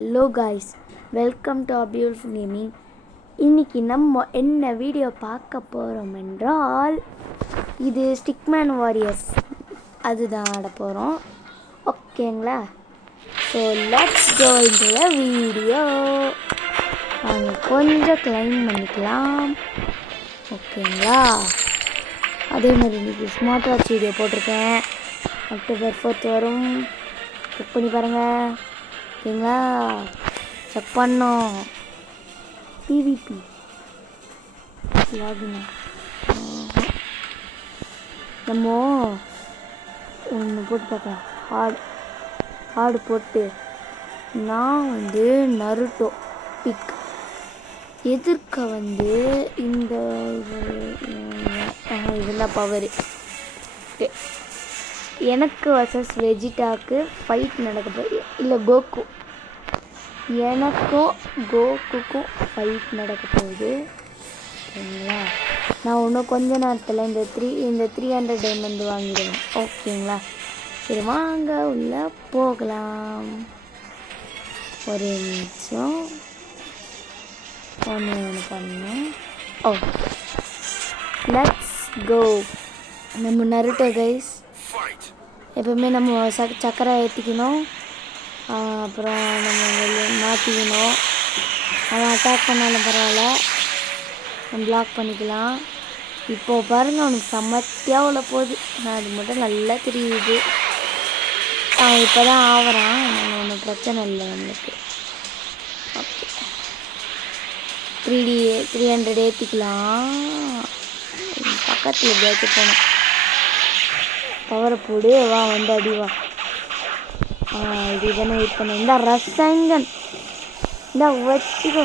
Hello guys, welcome to beautiful gaming. இன்றைக்கி நம்ம என்ன வீடியோ பார்க்க போகிறோம் என்றால், இது ஸ்டிக்மேன் வாரியர்ஸ் அதுதான் ஆட போகிறோம். ஓகேங்களா? So let's go into the video. நாங்கள் கொஞ்சம் கிளைம் பண்ணிக்கலாம். ஓகேங்களா? அதே மாதிரி இன்றைக்கி ஸ்மார்ட் வாட்ச் வீடியோ போட்டிருக்கேன். அக்டோபர் 4 வரும். செக் பண்ணி பாருங்கள். ஓகேங்களா? செக் பண்ணோம். பிவிபி லாகினா நம்ம ஒன்று போட்டு பார்க்கலாம். ஆடு போட்டு நான் நருட்டோ பிக் எதிர்க்க இந்த இதெல்லாம் பவர் எனக்கு வர்சஸ் வெஜிடாக்கு ஃபைட் நடக்க போகுது. இல்லை கோகு, எனக்கும் கோகுக்கும் ஃபைட் நடக்க போகுது. ஓகேங்களா? நான் இன்னும் கொஞ்ச நேரத்தில் இந்த 300 டைமண்ட் வாங்கிடுவேன். ஓகேங்களா? சரி வாங்க உள்ளே போகலாம். ஒரு நிமிஷம் ஒன்று பண்ணேன். Okay, let's go. நம்ம நருட்டோ கைஸ் எப்பவுமே நம்ம சக்கரை ஏற்றிக்கணும். அப்புறம் நம்ம மாற்றிக்கணும். அவன் அட்டாக் பண்ணாலும் பரவாயில்ல, நம்ம பிளாக் பண்ணிக்கலாம். இப்போது பாருங்கள், அவனுக்கு சமத்தியாக உள்ள போகுது. நான் அது மட்டும் நல்லா தெரியுது. அவன் இப்போ தான் ஆவறான். நம்ம ஒன்றும் பிரச்சனை இல்லை நம்மளுக்கு. ஓகே, 300 ஏற்றிக்கலாம். பக்கத்தில் எப்படியாச்சும் போகணும். பவரை போடு, வா அடிவா. இது தானே வெயிட் பண்ண. இந்த ரசாயங்கன் இந்த வச்சுக்கோ.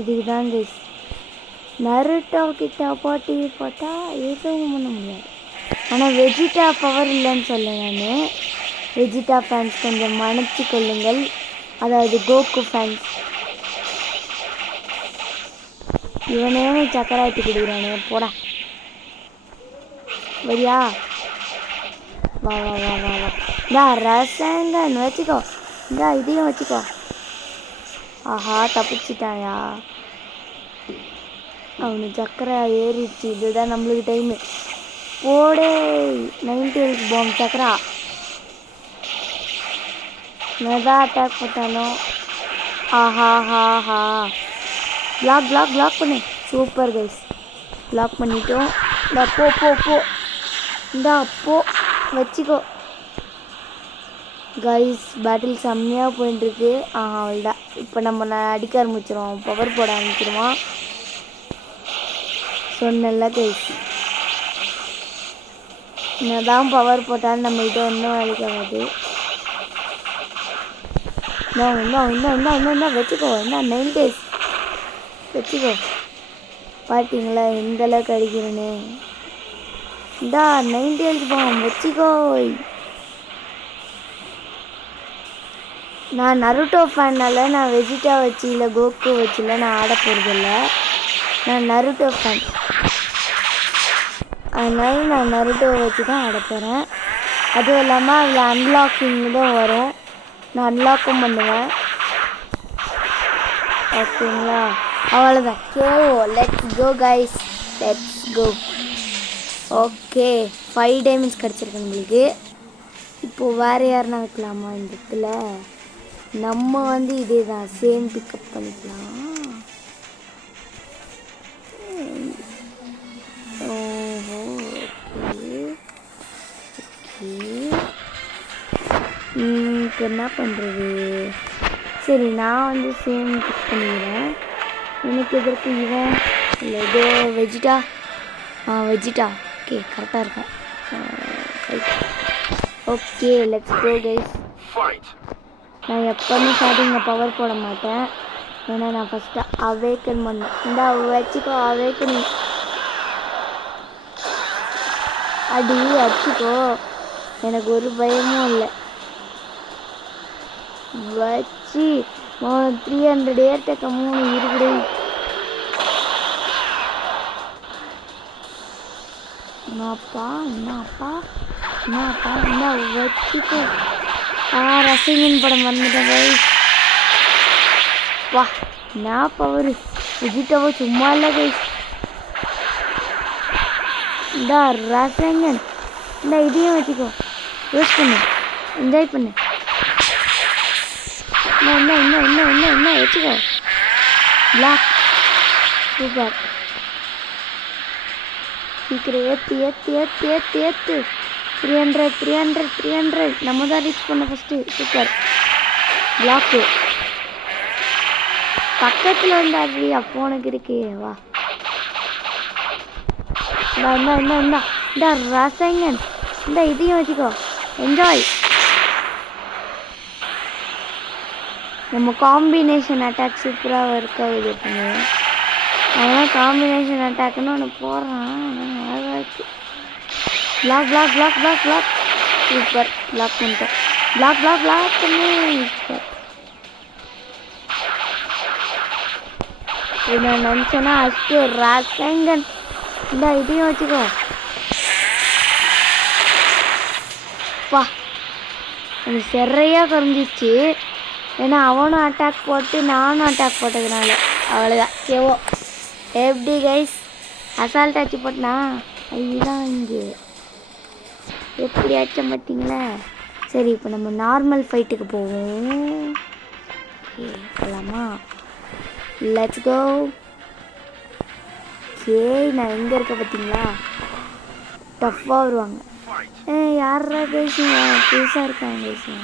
இதுக்கு தான் கைஸ் நருட்டோ கிட்ட போட்டால் எதுவும் பண்ண முடியாது. ஆனால் வெஜிடா பவர் இல்லைன்னு சொல்ல. நான் வெஜிடா ஃபேன்ஸ் கொஞ்சம் மன்னிச்சு கொள்ளுங்கள். அதாவது கோகு ஃபேன்ஸ். இவனே சக்கராத்தி கொடுக்குறானே, போடா வரியா? வா வா வா வா வா. இந்த ரசங்கன் வச்சுக்கோ. இந்த இதையும் வச்சுக்கோ. ஆஹா, தப்பிச்சிட்டாயா? அவனு சக்கரை ஏறிடுச்சு. இதுதான் நம்மளுக்கு டைமு. போடே 90 பாம் சக்கரா. என்னதான் அட்டாக் போட்டாலும் ஆஹா ஹாஹா. பிளாக் பண்ணு. சூப்பர் கைஸ், பிளாக் பண்ணிட்டோம். இந்த போ இந்த போ வச்சுக்கோ. கைஸ் பேட்டில் செம்மையாக போயிட்டுருக்கு. அவ்வளோதான். இப்போ நம்ம அடிக்க ஆரம்பிச்சிடுவோம். பவர் போட ஆரம்பிச்சிடுவோம். சொன்னல கைஸ், என்னதான் பவர் போட்டாலும் நம்மகிட்ட ஒன்றும் அழிக்காது. இன்னும் வச்சுக்கோ. என்ன 9 days வச்சுக்கோ. பார்த்தீங்களா எந்த அளவுக்கு அடிக்கிறேன்னு? இந்த 90 பாம் வச்சுக்கோ. நான் நருட்டோ ஃபேன்னால நான் வெஜிடா வச்சு இல்லை கோகு வச்சுல நான் ஆட போகிறதில்ல. நான் நருட்டோ ஃபேன், அதனால நான் நருட்டோ வச்சு தான் ஆட போகிறேன். அதுவும் இல்லாமல் அதில் அன்லாக்கிங் தான் வரும். நான் அன்லாக்கும் பண்ணுவேன். ஓகேங்களா? அவ்வளோதான். Let's go guys, let's go. Okay, 5 diamonds கிடச்சிருக்கு நம்மளுக்கு. இப்போது வேறு யாருன்னா வைக்கலாமா இந்த இடத்துல? நம்ம இதே தான் சேம் பிக்கப் பண்ணிக்கலாம். ஓஹோ, ஓகே. இப்போ என்ன பண்ணுறது? சரி, நான் சேம் பிக் பண்ணிக்கிறேன். எனக்கு எதற்கு இவன் இல்லை ஏதோ வெஜிடா. வெஜிடா ஓகே, கரெக்டாக இருக்கும். Okay, let's go guys. நான் எப்போவுமே ஸ்டார்டிங்கில் பவர் போட மாட்டேன். ஏன்னா நான் ஃபஸ்ட்டு அவேக்கன் பண்ணேன். இந்த வச்சுக்கோ அவேக்கனிங். அடிச்சுக்கோ. எனக்கு ஒரு பயமும் இல்லை. வச்சு 300 ஏர்டக்க 3 இருக்குது. என்னப்பா என்ன வச்சுக்கோ. ரசிகன் படம் வந்துட்டேன் கைஸ். வா என்ன பவர் விஜிட்டவோ சும்மா இல்லை கைஸ். இந்த ரசங்கன் இந்த இதையும் வச்சுக்கோ. யூஸ் பண்ணு, என்ஜாய் பண்ணு. என்ன வச்சுக்கோ. Block super. சீக்கிரம் ஏற்று 300 நம்ம தான் ரீச் பண்ண ஃபஸ்ட்டு. சூப்பர். பிளாக்கு பக்கத்தில் வந்தாடி. அப்போ உனக்கு இருக்கு. வா இந்த ரசங்கன் இந்த இதையும் வச்சுக்கோ. என்ஜாய். நம்ம காம்பினேஷன் அட்டாக் சூப்பராக ஒர்க் ஆகுது. எப்பவுமே அதெல்லாம் காம்பினேஷன் அட்டாக்னு ஒன்று போடுறான். அழகாக இருக்குது. Block super. பிளாக் பண்ணிட்டோம். பிளாக் பண்ணி சூப்பர். நான் நினச்சேன்னா அஷ்டு ரசங்கன் இந்த இதையும் வச்சுக்கோ. பா அது சரியாக குறைஞ்சிச்சு. ஏன்னா அவனும் அட்டாக் போட்டு நானும் அட்டாக் போட்டதுனால அவ்வளோதான். கேவோ எப்படி கைஸ் அசால்ட் ஆச்சு போட்டனா அதுதான் இங்கே எப்படி ஆச்சம் பார்த்தீங்களா. சரி இப்போ நம்ம நார்மல் ஃபைட்டுக்கு போவோம். ஓகே போகலாமா? Let's go. நான் எங்கே இருக்க பார்த்தீங்களா? டஃப்பாக வருவாங்க. யாரா பேசுங்க புதுசாக இருக்காங்க பேசுங்க.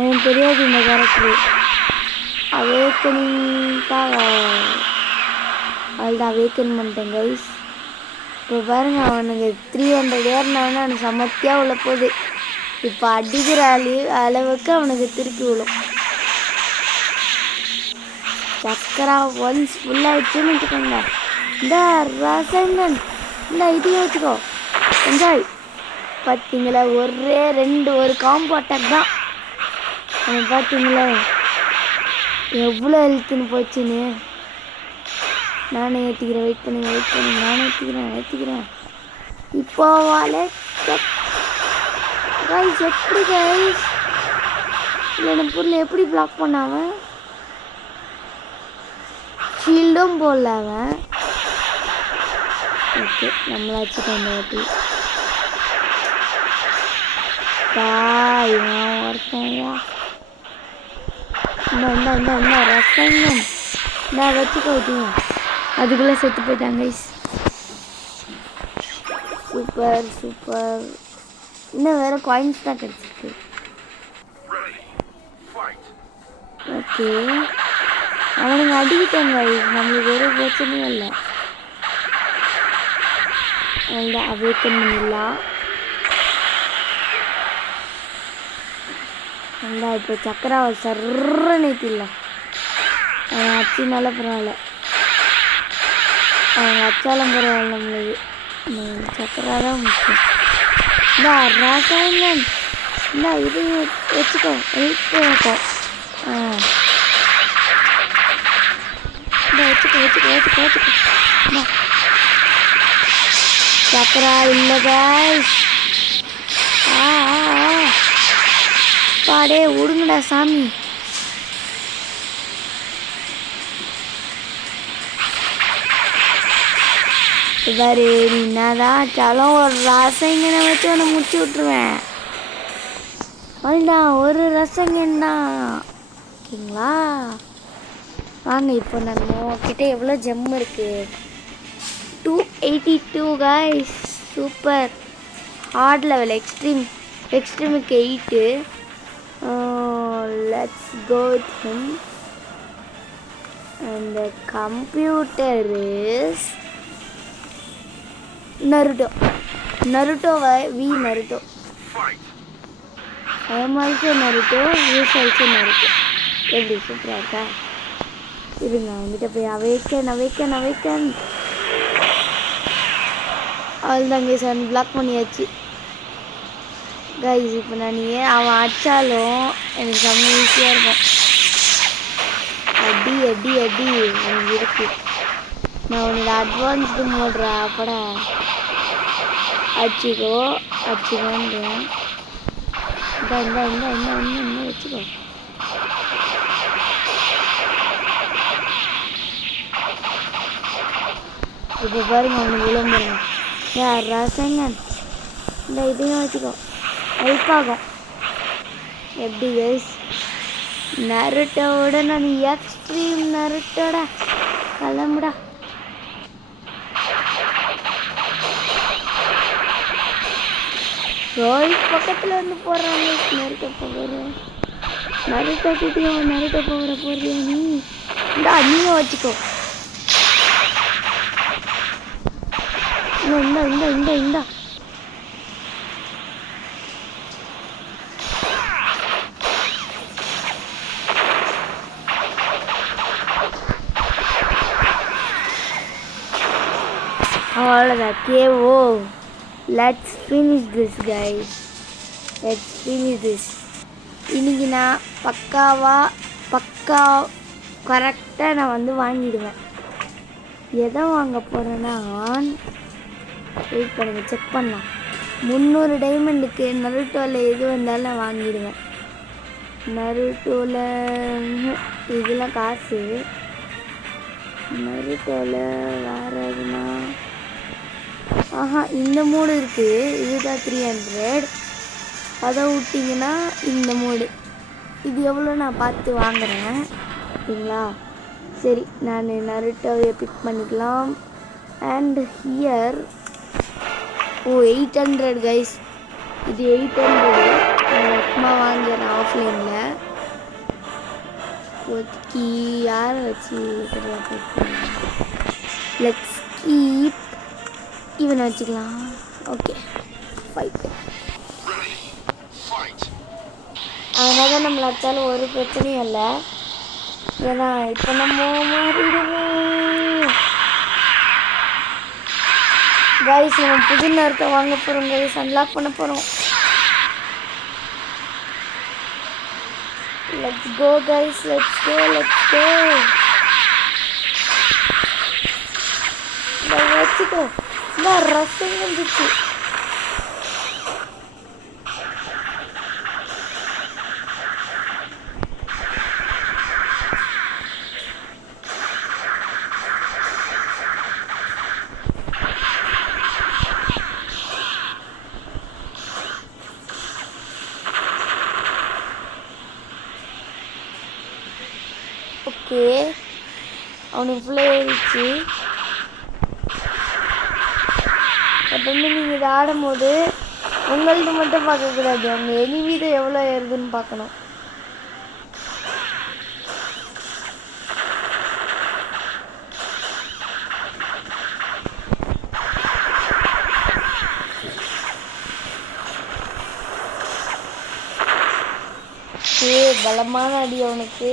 எனக்கு தெரியாது இந்த கேரக்டரு. அவேக்கனிங்காக அவள்தான் அவேக்கன் பண்ணிட்டேன் கைஸ். இப்போ பாருங்க அவனுக்கு 300 ஏறினவனே அவனுக்கு சமத்தியாக உள்ள போகுது. இப்போ அடிக்கிற அளவுக்கு அவனுக்கு திருப்பி விழும். சக்கரா ஒன்ஸ் ஃபுல்லாகிடுச்சுன்னு வச்சுக்கோங்க. இந்த ரசங்கன் இந்த இதையும் வச்சுக்கோ. என்ஜாய். பார்த்தீங்களா ஒரு காம்போ அட்டாக் தான். பார்த்தீங்களா எவ்வளோ ஹெல்த்துன்னு போச்சுன்னு. நானே ஏற்றிக்கிறேன். வெயிட் பண்ணுங்க. நானே ஏற்றிக்கிறேன். இப்போ வாழை கைஸ். எப்படி கைஸ் இல்லை நம்ம பொருள் எப்படி பிளாக் பண்ணாம ஷீல்டும் போடல அவன். ஓகே நம்மளாச்சும் அந்த வாட்டி இவன் ஒருத்தன்யா. இந்த ரசங்கன் நான் வச்சுக்க விட்டீங்க. அதுக்குள்ளே செத்து போயிட்டாங்க கைஸ். சூப்பர். இன்னும் வேறு காயின்ஸ் தான் கிடச்சிருக்கு. ஓகே அவனுங்க அடிக்கிட்டாங்க கைஸ். நம்மளுக்கு ஒரு பிரச்சனையும் இல்லை. அவன் அவேக்கன் பண்ணிடலாம். நல்லா இப்போ சக்கராவை சர்ற நீத்திடலாம். அவன் அச்சினால பரவாயில்ல. அவங்க அச்சாலும் பரவாயில்ல. நம்மளுக்கு சக்கரா தான் முக்கியம். இந்த ரசாயனன் இந்த இது வச்சுக்கோ. வைப்போம். இந்த வச்சுக்கோ. சக்கரா இல்லை கைஸ். பாடே விடுங்கடா சாமி. பாரு நீ என்னதான் சாலும் ஒரு ரசங்கனை வச்சு அவனை முடிச்சு விட்ருவேன். அதுதான் ஒரு ரசங்கன் தான். ஓகேங்களா வாங்க. இப்போ நம்ம கிட்ட எவ்வளோ ஜெம் இருக்கு? 282 கைஸ். சூப்பர். ஹார்ட் லெவல் எக்ஸ்ட்ரீமுக்கு 8. let's go with him. And the computer is Naruto. Naruto. I am also Naruto. He is also Naruto. எப்படி சூப்பராக இருக்கா? இருங்க அவங்ககிட்ட போய் அவேக்கன். அவள்தான் கைஸ் அவன் பிளாக் பண்ணியாச்சு கைஸ். இப்போ நான் அவன் அடித்தாலும் எனக்கு செம்ம ஈஸியாக இருக்கும். அடி எனக்கு இருக்கு. நான் உன்னோட அட்வான்ஸ்டு மோடுறா அப்படா. அடிச்சுக்கோ அடிச்சுக்கோன்றேன். இன்னும் வச்சுக்கோ. இப்போ பாருங்க அவனுக்கு விளம்பரம் ரசங்கன். இந்த இதையும் வச்சுக்கோ, ஹெல்ப் ஆகும். எப்படி கைஸ், நருட்டோட நான் எக்ஸ்ட்ரீம் நருட்டோட கிளம்புடா. ரோஹித் பக்கத்தில் வந்து போடுறாங்க. நருட்டோ போகிற நருட்டோ கிட்டேயும் நருட்டோ போகிற போறியா நீ? இந்தா நீயும் வச்சுக்கோ. இந்த அவ்வளோதான் Khelo. Let's finish this guys, let's finish this. இன்றைக்கி நான் பக்கா கரெக்டாக நான் வந்து வாங்கிடுவேன். எதை வாங்க போகிறேன்னா, வெயிட் பண்ணுங்கள், செக் பண்ணலாம். 300 டைமண்டுக்கு நருட்டோவில் எது வந்தாலும் நான் வாங்கிடுவேன். நருட்டோவில் இதெல்லாம் காசு. நருட்டோவில் வேறு எதுனா இந்த மூடு இருக்குது, இதுதான் 300. அதை விட்டிங்கன்னா இந்த மூடு இது எவ்வளோ நான் பார்த்து வாங்குறேன் சரிங்களா. சரி, நான் நருட்டோவை பிக் பண்ணிக்கலாம். அண்ட் ஹியர் 800 கைஸ், இது 800. நான் சும்மா வாங்குறேன் ஆஃப்லைனில். ஒதுக்கி யாரை வச்சு லெட்ஸ் கீப் இவனை வச்சுக்கலாம். Okay, fight. அதனால தான் நம்மளை அடித்தாலும் ஒரு பிரச்சனையும் இல்லை. ஏன்னா இப்போ நம்ம மாறிடுவோம் கைஸ். நம்ம புது நேரத்தை வாங்க போகிறோம் கைஸ், அன்லாக் பண்ண போகிறோம். Let's go guys, let's go. வச்சுக்கோ, இந்த ரசம் வந்துச்சு. ஓகே, அவனுக்கு ஃபுல்லாக ஏறிச்சு. எப்பவுமே நீங்கள் இதை ஆடும்போது உங்களது மட்டும் பார்க்கக்கூடாது, அவங்க எனிமீது எவ்வளோ ஏறுதுன்னு பார்க்கணும். பலமான அடி அவனுக்கு.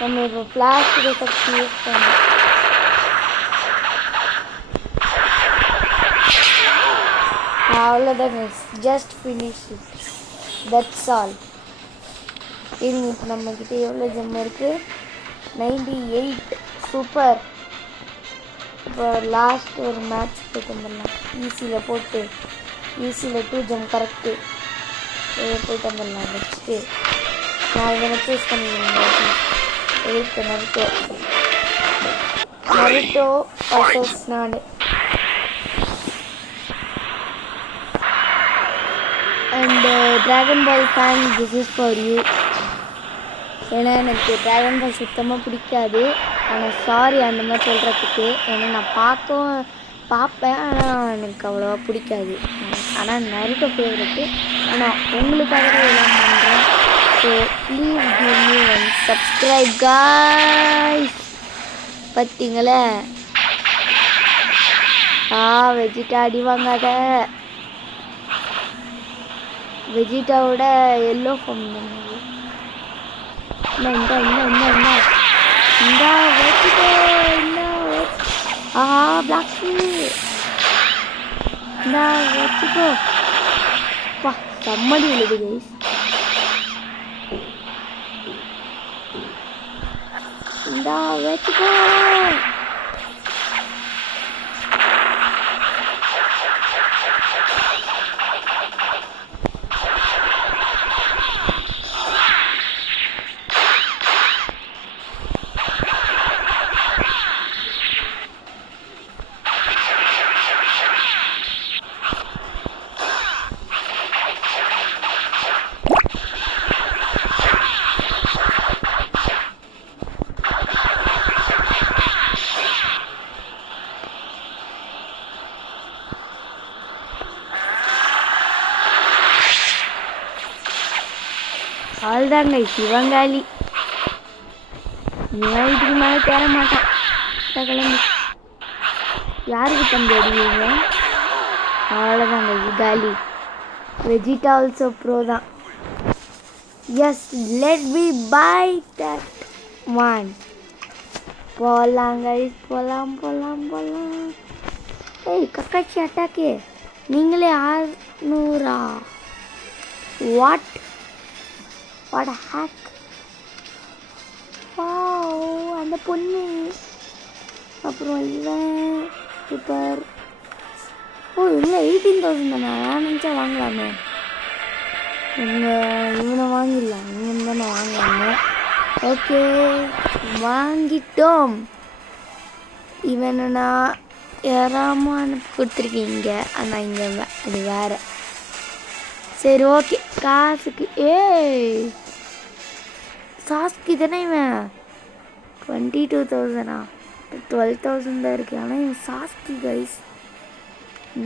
நம்ம இப்போ ஃப்ளாஷ் சக்தி யூஸ் பண்ணோம். அவ்வளோதான் guys, just finish it, that's all. இருங்க, இப்போ நம்மக்கிட்ட எவ்வளோ ஜெம் இருக்குது? 98. சூப்பர். இப்போ லாஸ்ட் ஒரு மேட்ச் போட்டு வந்துடலாம். ஈஸியில் போட்டு ஈஸியில் 2 ஜெம் கரெக்டு போயிட்டு வந்துடலாம். நெக்ஸ்ட்டு நான் இதை சூஸ் பண்ணிக்கிறேன். எதுக்கு நருட்டோ வர்சஸ் நான். And dragon ball fan, this is for you. ஏன்னா எனக்கு ட்ராகன் பால் சுத்தமாக பிடிக்காது. ஆனால் சாரி அந்த மாதிரி சொல்கிறதுக்கு. ஏன்னா நான் பார்ப்பேன், ஆனால் எனக்கு அவ்வளோவா பிடிக்காது. ஆனால் நருட்டோ ஃபேவரெட்டு. ஆனால் உங்களுக்காக எல்லாம் பண்ணுறேன். So please give me one subscribe guys. பார்த்தீங்களே. வெஜிட்டா அடி வாங்காத. வெஜிட்டாவோட எல்லோ ஃபார்ம் இந்த வெஜிட்டோ பிளாக்கு இந்த வெஜிட்டோ பா செம்மடி உள்ளது கைஸ். இந்த வெஜிட்டோ அவ்வளோதாங்க சிவங்காலி. இவன் இதுக்கு மேலே தேர மாட்டான். கிளம்பி யாருக்கு தம்பி அடிவீங்க? அவ்வளோதாங்க காலி. வெஜிடா ஆல்சோ ப்ரோ தான். Yes let me buy that one. போகலாங்க போகலாம். ஏய் கக்காச்சி அட்டாக்கே. நீங்களே 600 வாட் ஹேக். அந்த பொண்ணு அப்புறம் இவன் சூப்பர். இல்லை 18,000 தானே. நான் நினச்சா வாங்கலாமே. இவனை வாங்கிடலாம். இவன் தானே வாங்கலாமே. ஓகே வாங்கிட்டோம். இவனை நான் யாராமல் அனுப்பி கொடுத்துருக்கீங்க. ஆனால் இங்கே அது வேறு. சரி ஓகே காசுக்கு சாஸ்கி தானே இவன். 22,000 12,000 தான் இருக்குது. ஆனால் இவன் சாஸ்கி கைஸ்.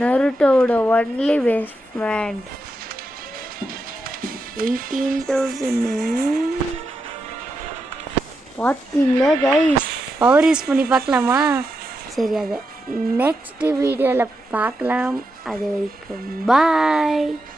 நருட்டோட ஒன்லி பெஸ்ட் ஃப்ரெண்ட். 18,000 பார்த்தீங்களா கைஸ். பவர் யூஸ் பண்ணி பார்க்கலாமா? சரி அதை நெக்ஸ்ட் வீடியோவில் பார்க்கலாம். அது வரைக்கும் பாய்.